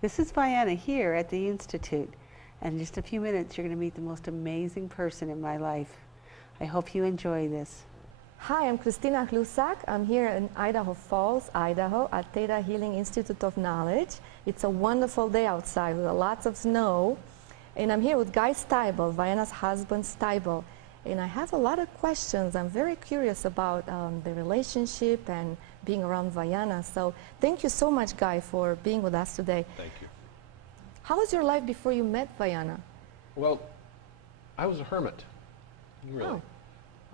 This is Vianna here at the Institute, and in just a few minutes you're going to meet the most amazing person in my life. I hope you enjoy this. Hi, I'm Cristina Hlusak. I'm here in Idaho Falls, Idaho at ThetaHealing Institute of Knowledge. It's a wonderful day outside with lots of snow. And I'm here with Guy Stibal, Vianna's husband Stibal. And I have a lot of questions. I'm very curious about the relationship and being around Vianna. So thank you so much, Guy, for being with us today. Thank you. How was your life before you met Vianna? Well, I was a hermit, really. Oh.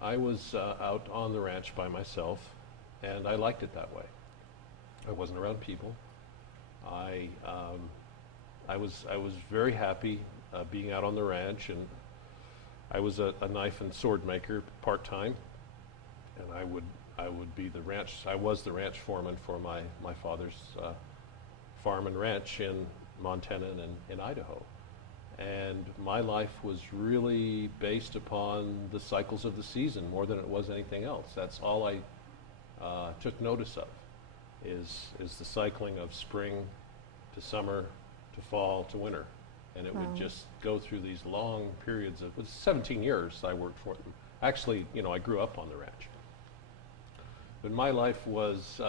I was out on the ranch by myself, and I liked it that way. I wasn't around people. I was very happy being out on the ranch, and I was a knife and sword maker part-time, and I would be the ranch. I was the ranch foreman for my father's farm and ranch in Montana and in Idaho. And my life was really based upon the cycles of the season more than it was anything else. That's all I took notice of, is the cycling of spring to summer to fall to winter. And it would just go through these long periods of, it was 17 years I worked for them. Actually, you know, I grew up on the ranch. But my life was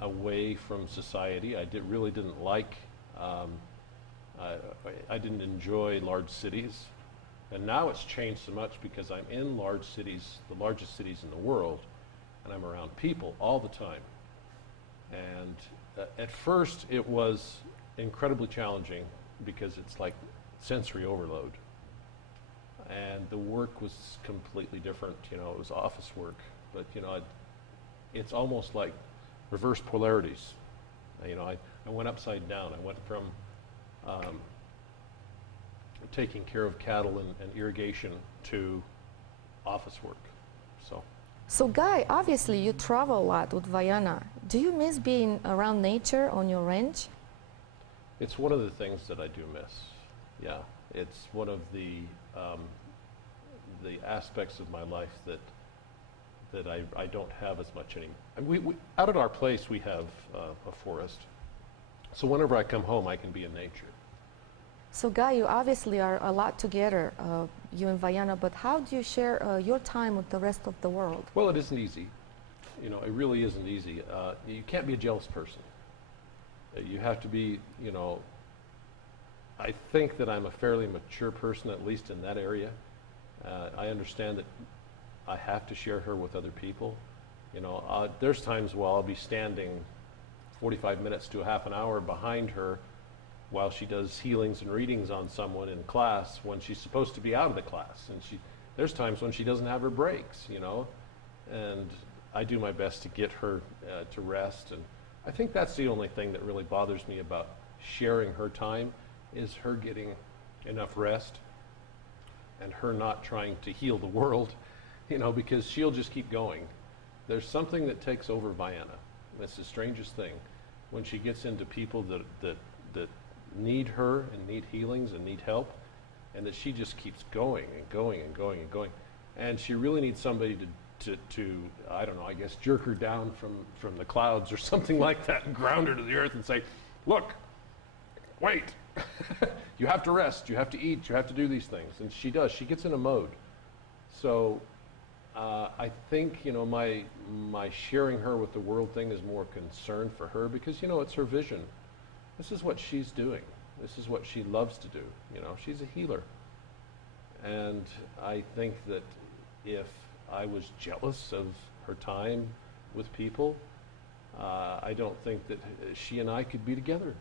away from society. I really didn't like, I didn't enjoy large cities. And now it's changed so much because I'm in large cities, the largest cities in the world, and I'm around people all the time. And at first it was incredibly challenging because it's like sensory overload. And the work was completely different, you know, it was office work. But, you know, it's almost like reverse polarities. You know, I went upside down. I went from taking care of cattle and irrigation to office work. So Guy, obviously you travel a lot with Vianna. Do you miss being around nature on your ranch? It's one of the things that I do miss. Yeah, it's one of the aspects of my life that I don't have as much anymore. And we out at our place we have a forest, so whenever I come home I can be in nature. So Guy, you obviously are a lot together, you and Vianna, but how do you share your time with the rest of the world? Well, it isn't easy. You know, it really isn't easy. You can't be a jealous person. You have to be, you know, I think that I'm a fairly mature person, at least in that area. I understand that I have to share her with other people. You know, there's times where I'll be standing 45 minutes to a half an hour behind her while she does healings and readings on someone in class when she's supposed to be out of the class. And there's times when she doesn't have her breaks, you know, and I do my best to get her to rest. And I think that's the only thing that really bothers me about sharing her time, is her getting enough rest and her not trying to heal the world, you know, because she'll just keep going. There's something that takes over Vianna. That's the strangest thing. When she gets into people that need her and need healings and need help, and that she just keeps going and going and going and going. And she really needs somebody to I don't know, I guess jerk her down from the clouds or something like that and ground her to the earth and say, look, wait, you have to rest, you have to eat, you have to do these things. And she does, she gets in a mode. So I think, you know, my sharing her with the world thing is more concern for her because, you know, it's her vision. This is what she's doing. This is what she loves to do. You know, she's a healer. And I think that if I was jealous of her time with people, I don't think that she and I could be together.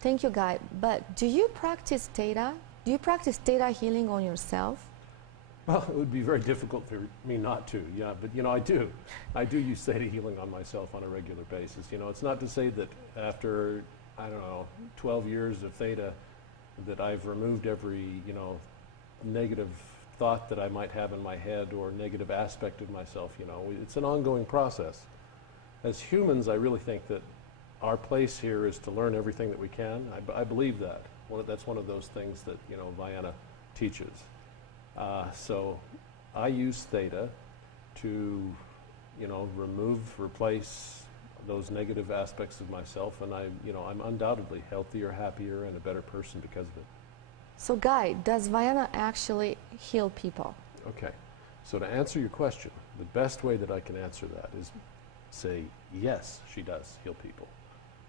Thank you, Guy. But do you practice theta? Do you practice theta healing on yourself? Well, it would be very difficult for me not to, yeah, but you know, I do. I do use theta healing on myself on a regular basis. You know, it's not to say that after, I don't know, 12 years of theta that I've removed every, you know, negative thought that I might have in my head or negative aspect of myself, you know. It's an ongoing process. As humans, I really think that our place here is to learn everything that we can. I believe that. That's one of those things that, you know, Vianna teaches. So I use theta to, you know, remove, replace those negative aspects of myself, and I'm undoubtedly healthier, happier, and a better person because of it. So Guy, does Vianna actually heal people? Okay, so to answer your question, the best way that I can answer that is say, yes, she does heal people.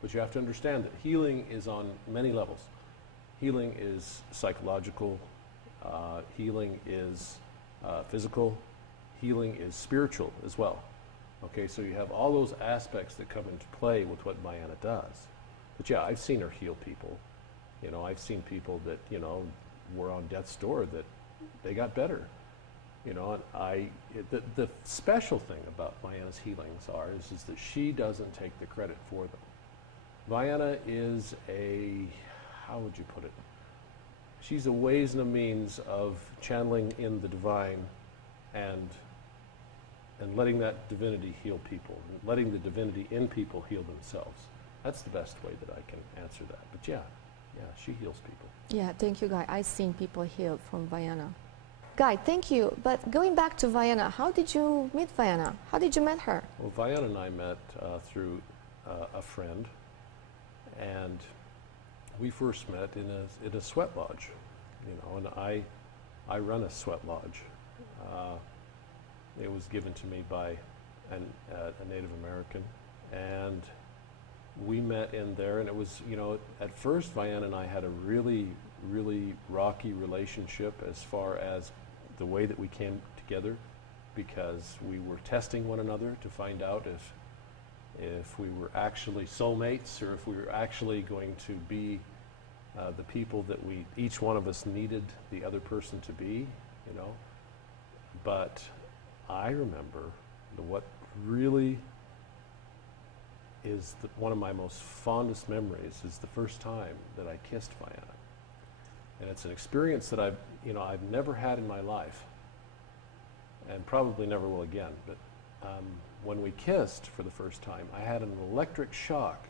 But you have to understand that healing is on many levels. Healing is psychological, healing is physical, healing is spiritual as well. Okay, so you have all those aspects that come into play with what Vianna does. But yeah, I've seen her heal people. I've seen people that, were on death's door that they got better. And the special thing about Vianna's healings is that she doesn't take the credit for them. Vianna is how would you put it? She's a ways and a means of channeling in the divine and letting that divinity heal people, and letting the divinity in people heal themselves. That's the best way that I can answer that. But yeah, she heals people. Yeah, thank you, Guy. I've seen people healed from Vianna. Guy, thank you. But going back to Vianna, how did you meet Vianna? How did you meet her? Well, Vianna and I met through a friend, and we first met in a sweat lodge. And I run a sweat lodge. It was given to me by a Native American, and we met in there, and it was, at first Vianna and I had a really, really rocky relationship as far as the way that we came together, because we were testing one another to find out if we were actually soulmates, or if we were actually going to be the people that each one of us needed the other person to be, But I remember what really is one of my most fondest memories is the first time that I kissed Vianna. And it's an experience that I've never had in my life, and probably never will again. But when we kissed for the first time, I had an electric shock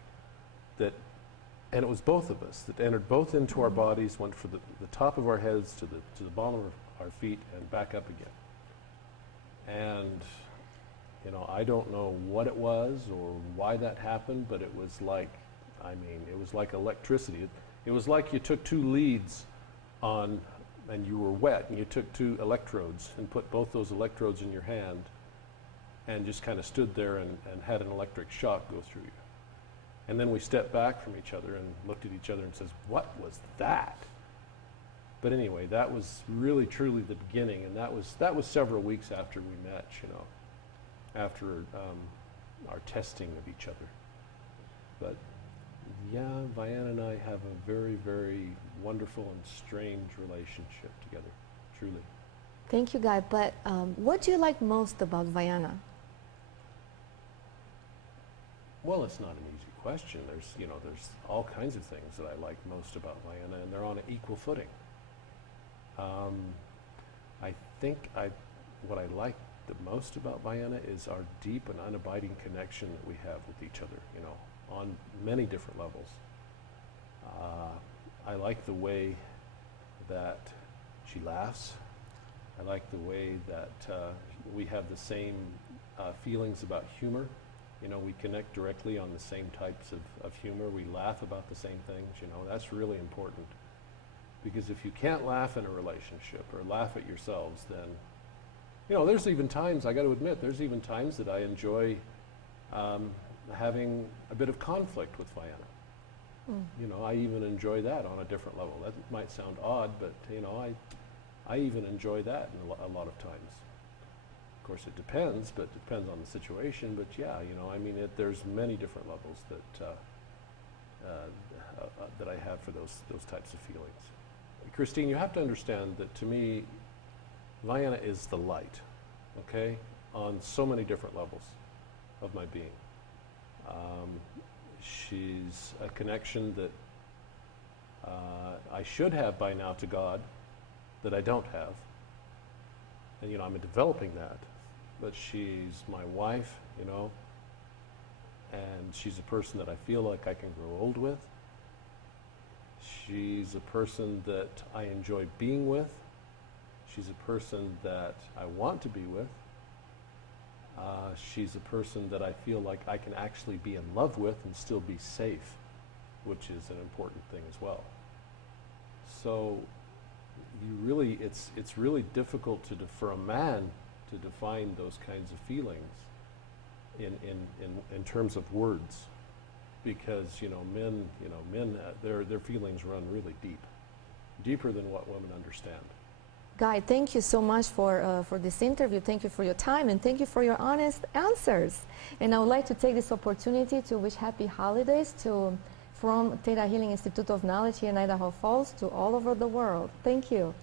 and it was both of us, that entered both into our bodies, went from the top of our heads to the bottom of our feet and back up again. And I don't know what it was or why that happened, but it was like electricity. It was like you took two leads and you were wet, and you took two electrodes and put both those electrodes in your hand and just kind of stood there and had an electric shock go through you. And then we stepped back from each other and looked at each other and says, what was that? But anyway, that was really truly the beginning, and that was several weeks after we met, after our testing of each other. But yeah, Vianna and I have a very, very wonderful and strange relationship together, truly. Thank you, Guy. But what do you like most about Vianna? Well, it's not an easy question. There's all kinds of things that I like most about Vianna, and they're on an equal footing. I think what I like the most about Vianna is our deep and unabiding connection that we have with each other, on many different levels. I like the way that she laughs. I like the way that we have the same feelings about humor. We connect directly on the same types of humor. We laugh about the same things, That's really important. Because if you can't laugh in a relationship or laugh at yourselves, then, there's even times, I got to admit, there's even times that I enjoy having a bit of conflict with Vianna. I even enjoy that on a different level. That might sound odd, but, I even enjoy that a lot of times. Of course, it depends, but it depends on the situation. But yeah, there's many different levels that I have for those types of feelings. Christine, you have to understand that to me, Vianna is the light, okay, on so many different levels of my being. She's a connection that I should have by now to God, that I don't have. And, I'm developing that. But she's my wife, and she's a person that I feel like I can grow old with. She's a person that I enjoy being with. She's a person that I want to be with. She's a person that I feel like I can actually be in love with and still be safe, which is an important thing as well. So it's really difficult for a man to define those kinds of feelings in terms of words, because men their feelings run really deep, deeper than what women understand. Guy, thank you so much for this interview. Thank you for your time, and thank you for your honest answers. And I would like to take this opportunity to wish happy holidays from ThetaHealing Institute of Knowledge here in Idaho Falls to all over the world. Thank you.